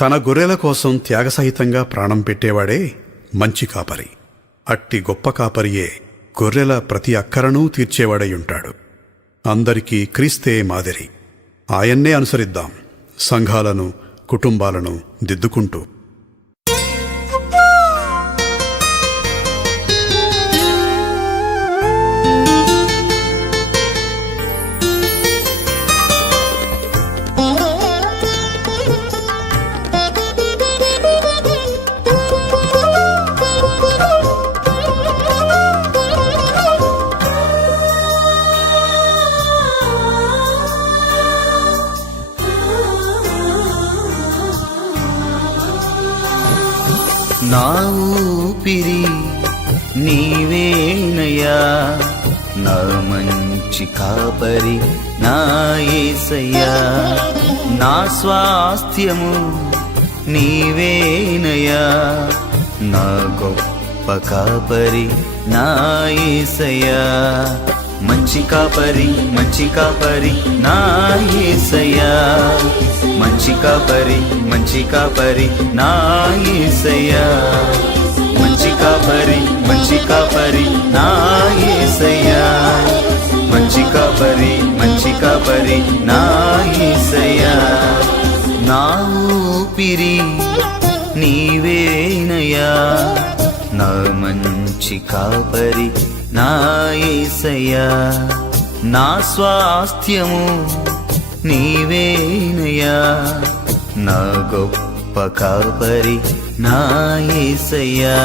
తన గొర్రెల కోసం త్యాగసహితంగా ప్రాణం పెట్టేవాడే మంచి కాపరి. అట్టి గొప్ప కాపరియే గొర్రెల ప్రతి అక్కరనూ తీర్చేవాడయ్యుంటాడు. అందరికీ క్రీస్తే మాదిరి. ఆయన్నే అనుసరిద్దాం, సంఘాలను, కుటుంబాలను దిద్దుకుంటూ. నా ఊపిరి నీవేనయ్యా, నా మంచి కాపరి నా యేసయ్యా. నా స్వాస్థ్యము నీవేనయ్యా, నా గొప్ప కాపరి నా యేసయ్యా. మంచి కాపరి మంచి కాపరి నా యేసయ్యా, మంచి కాపరి మంచి కాపరి నా యేసయ్యా. మంచి కాపరి మంచి కాపరి నా యేసయ్యా, మంచి కాపరి మంచి కాపరి నా యేసయ్యా. నా ఊపిరి నీవేనయ్యా, నా మంచి కాపరి నా యేసయ్యా. నా స్వాస్థ్యము నీవేనయ్యా, నా గొప్ప కాపరి నా యేసయ్యా.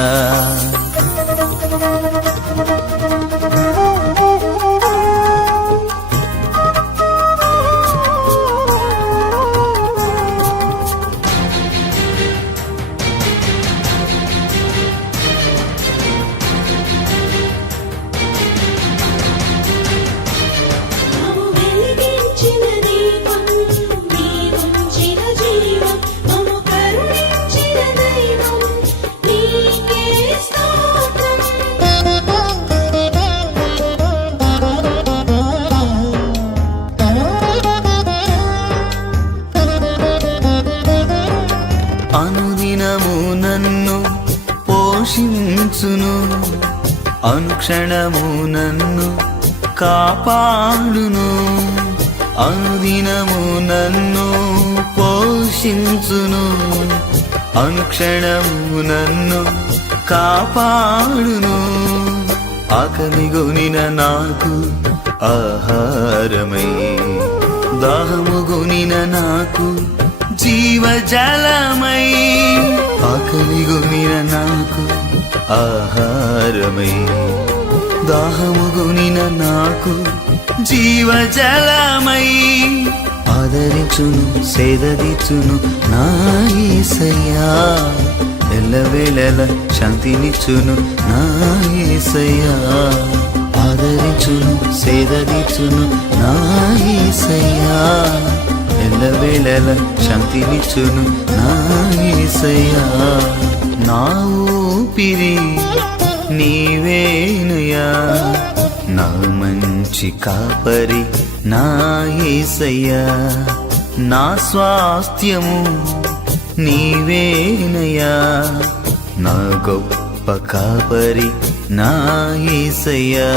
అనుదినము నన్ను పోషించును, అనుక్షణము నన్ను కాపాడును. అనుదినము నన్ను పోషించును, అనుక్షణము నన్ను కాపాడును. ఆకలిగొనిన నాకు ఆహారమై, దాహముగొనిన నాకు జీవజలమై. ఆకలిగొనిన నాకు ఆహారమై, దాహముగొనిన నాకు జీవజలమై. ఆదరించును సేదదీచును నా యేసయ్యా, ఎల్లవేళల శాంతినిచ్చును నా యేసయ్యా. ఆదరించును సేదదీచును నా యేసయ్యా, ఎల్లవేళల శాంతినిచ్చును నా యేసయ్యా. నా ఊపిరి నీవేనయ్యా, నా మంచి కాపరి నా యేసయ్యా. నా స్వాస్థ్యము నీవేనయ్యా, నా గొప్ప కాపరి నా యేసయ్యా.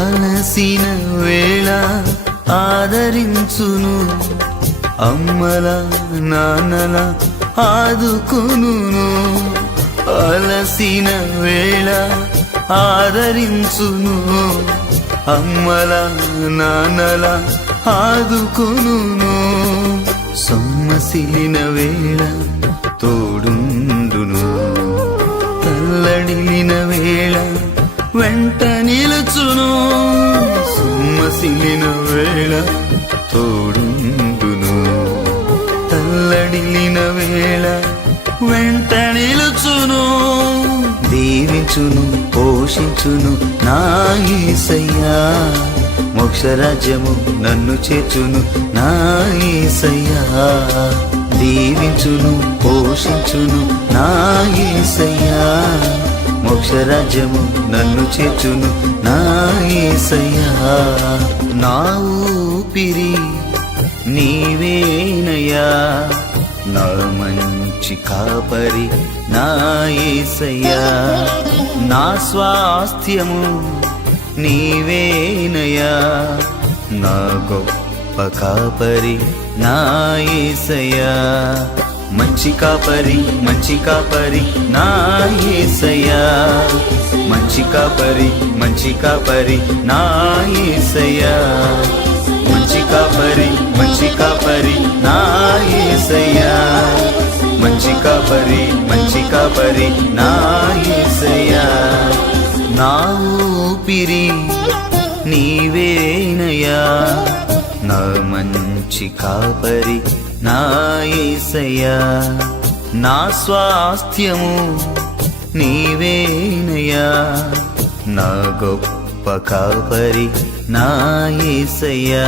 అలసిన వేళ ఆదరించును, అమ్మల నాన్నల ఆదుకును. అలసిన వేళ ఆదరించును, అమ్మల నాన్నల ఆదుకును. సొమ్మసిలిన వేళ తోడుండును, తల్ల తల్లడిల్లిన వేళ తోడుండును, తల్లడిల్లిన వేళ వెంట నిలుచును, దీవించును పోషించును నా యేసయ్యా, మోక్షరాజ్యము నన్ను చేర్చును నా యేసయ్యా, దీవించును పోషించును నా యేసయ్యా, మోక్షరాజ్యము నన్ను చేర్చును నా యేసయ్యా. నా ఊపిరి నీవేనయ్యా, నా మంచి కాపరి నా యేసయ్యా, నా స్వాస్థ్యము నీవేనయ్యా, నా గొప్ప కాపరి నా యేసయ్యా, మంచి కాపరి నా యేసయ్యా, మంచి కాపరి నా యేసయ్యా, మంచి కాపరి నా యేసయ్యా, మంచి కాపరి నా యేసయ్యా. నా ఊపిరి నీవేనయ్యా, నా మంచి కాపరి నా యేసయ్యా, నా స్వాస్థ్యము నీవేనయ్యా, నా గొప్ప కాపరి నా యేసయ్యా.